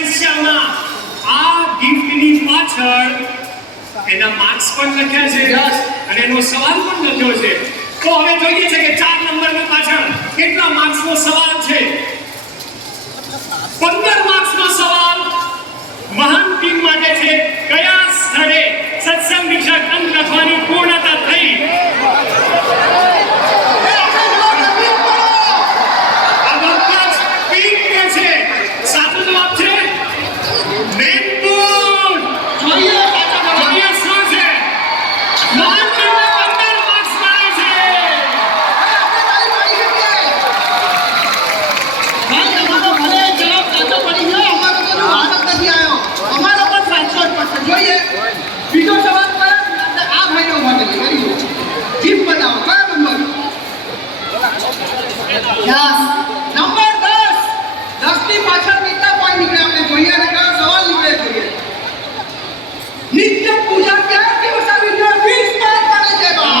પોટેન્શિયલના આ ગિફ્ટની પાછળ એના માર્ક્સ પણ લખ્યા છે અને એનો સવાલ પણ લખ્યો છે. તો હવે જોઈએ છે કે 4 નંબરની પાછળ કેટલા માર્ક્સનો સવાલ છે. 15 માર્ક્સનો સવાલ મહાન ટીમ માટે છે. કયા સ્થળે સત્સંગ દીક્ષા ગ્રંથ લખવાની પૂર્ણતા થઈ? બીજો સવાલ પર આ ભાઈનો ભાગ કરી જીપ બનાવો. કયો નંબર? 10. નંબર 10. 10 ની પાછળ કેટલા પોઈન્ટ નીકળે આપણે જોઈએ અને કયો સવાલ નીકળે જોઈએ. નિત્ય પૂજા ક્યારથી વસાવી છે? 20 માર્ક મળે છે બા.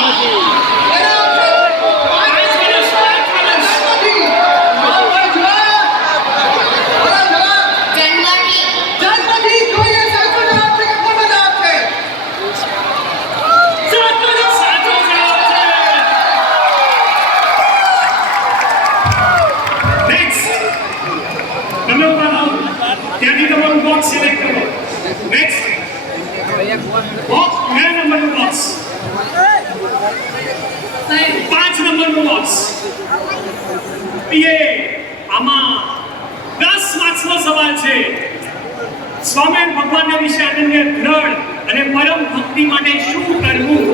સિલેક્ટ કરો. નેક્સ્ટ બોક્સ 2 નંબરનું બોક્સ, 5 નંબરનું બોક્સ. આમાં 10 માર્ક્સનો સવાલ છે. સ્વામિનારાયણ ભગવાનના વિશે અનન્ય દ્રઢ અને પરમ ભક્તિ માટે શું કરવું?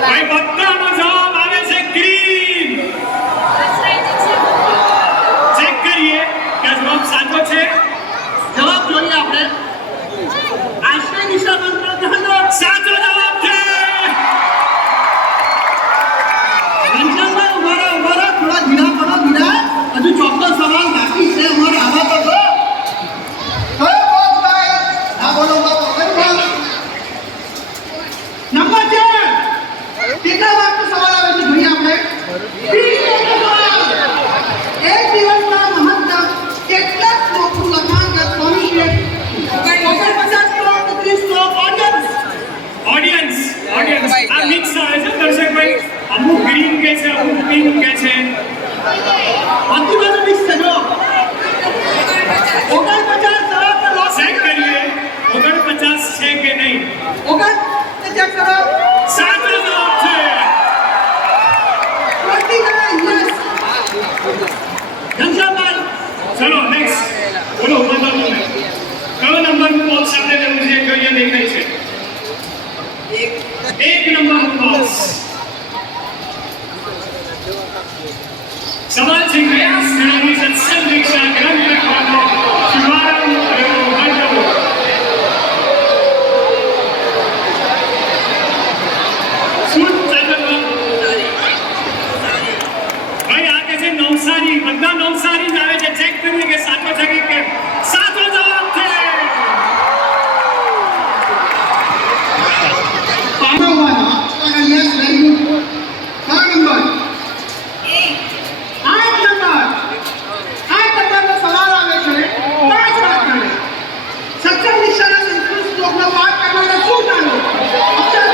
ભાઈ બધાનો જવાબ આવે છે ગ્રીન. ચેક કરીએ કે જવાબ સાચો છે. જવાબ જોઈએ આપણે. આશ્રય દિશા મંત્ર સાચો જવાબ છે. રંજનભાઈ ઉભા થોડા ધીરા કરો. હજુ ચોક્કસ સવાલ બાકી છે. અમારે આવા તો કયો બોક્સ ભાઈ? હા બોલો બાબો. નંબર 4. કેટલા વાગતો સવાલ આવે છે જોઈએ આપણે? 20 સવાલ. એક દિવસમાં મહત્તમ કેટલા શ્લોકનું લખાણ સ્વામી શ્રી 49 શ્લોક 30 શ્લોક ઓડિયન્સ આ મિક્સ આવે છે દર્શકભાઈ. અમુક ગ્રીન કે છે, અમુક પિંક કે છે. બધી બાજુ મિક્સ છે. જો 49 સવાલ પર લોક ચેક કરીએ 49 છે કે નહીં. 49 ચેક કરો. સાચો જવાબ છે. 49 યસ. ઘનશ્યામભાઈ ચલો નેક્સ્ટ બોલો. કયો નંબરનું બોક્સ આપણે લેવું છે? જોઈએ દેખાય છે 1 નંબરનું બોક્સ. સવાલ છે કયા સ્થળની સત્સંગ દીક્ષા ગ્રંથ લખવાનો શુભારંભ કર્યો હતો? શું સાચો જવાબ? ભાઈ આ કે છે નવસારી. બધા નવસારી જ આવે છે. ચેક કરીએ કે સાચો છે કે કેમ. સાચો જવાબ છે. Yes very good. કયો નંબર? 8 નંબરનો સવાલ આવે છે. 5 વાત કરે. સત્સંગ દીક્ષાના સંસ્કૃત શ્લોકનો પાઠ કરનારા શું જાણો? અક્ષર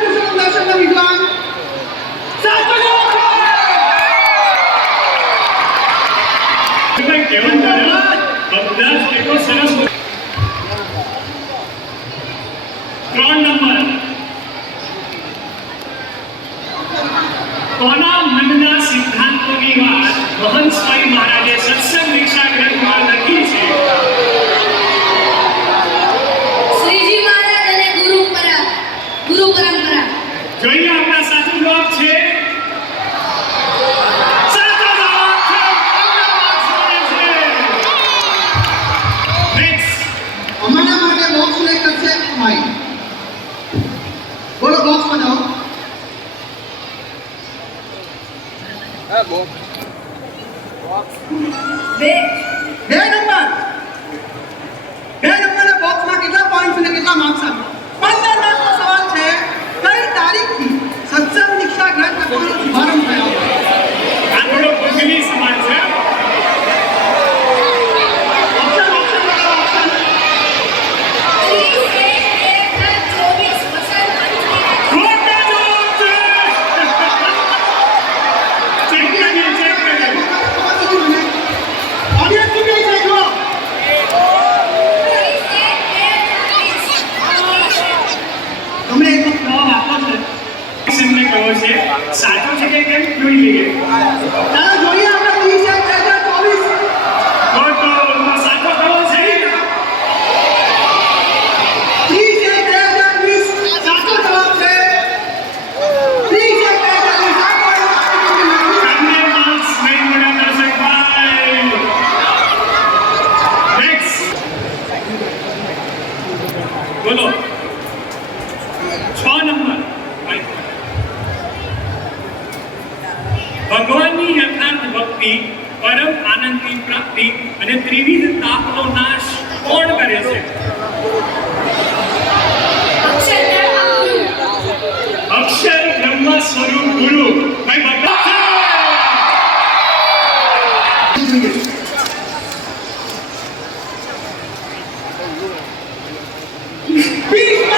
પુરુષોત્તમ દર્શનનો વિદ્વાન. સાચો જવાબ છે. કેવું બધા જ કેટલો સરસ. 3 નંબર. કોના મનના સિદ્ધાંતોની વાત મહંત સ્વામી મહારાજે સત્સંગ દીક્ષા ગ્રંથમાં લખી છે? શ્રીજી મહારાજ અને ગુરુ પરંપરા. જોઈએ આપણા સાચો જવાબ છે. સાચો જવાબ છે. નેક્સ્ટ અમારા માટે બોક્સ સિલેક્ટ કરશે ભાઈ. બોલો બોક્સ બનાવો. વિવિધ તાપનો નાશ કોણ કરે છે? અક્ષર બ્રહ્મ સ્વરૂપ ગુરુ. ભાઈ બધા ભીષ્મ